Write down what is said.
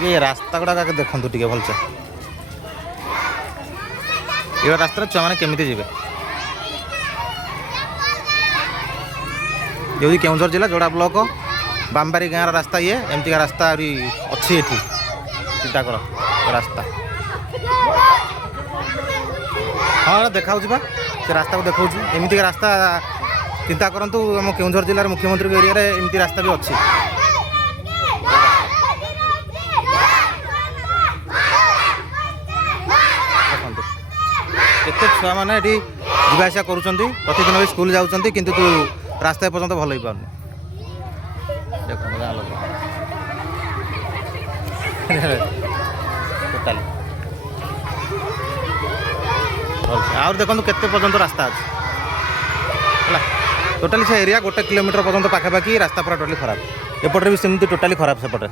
ये रास्ता गुड़ाक देखु टे भलसे ये रास्ता छुआ मैंने केमी जी जो केउझर जिला जोड़ा ब्लॉक बामबारी गाँव रास्ता ये एमती रास्ता अच्छी ये चिंता कर रास्ता हाँ देखा से रास्ता को देखा एमती रास्ता चिंता करंतु आम केउझर जिलार मुख्यमंत्री एरिया रे एमती रास्ता भी अच्छी केते छुआ मैंने ये जावासा कर प्रतिदिन भी स्कूल जाऊँच किंतु तू रास्ता पर्यटन भल हो पार देखो गाँव लोग टोटाली और देखो केते पर्यटन रास्ता अच्छे टोटाली से एरिया 1 किलोमीटर पर्यटन पाखापाखि रास्ता पूरा टोटाली खराब एपटे भी सेमती टोटाली खराब सेपटे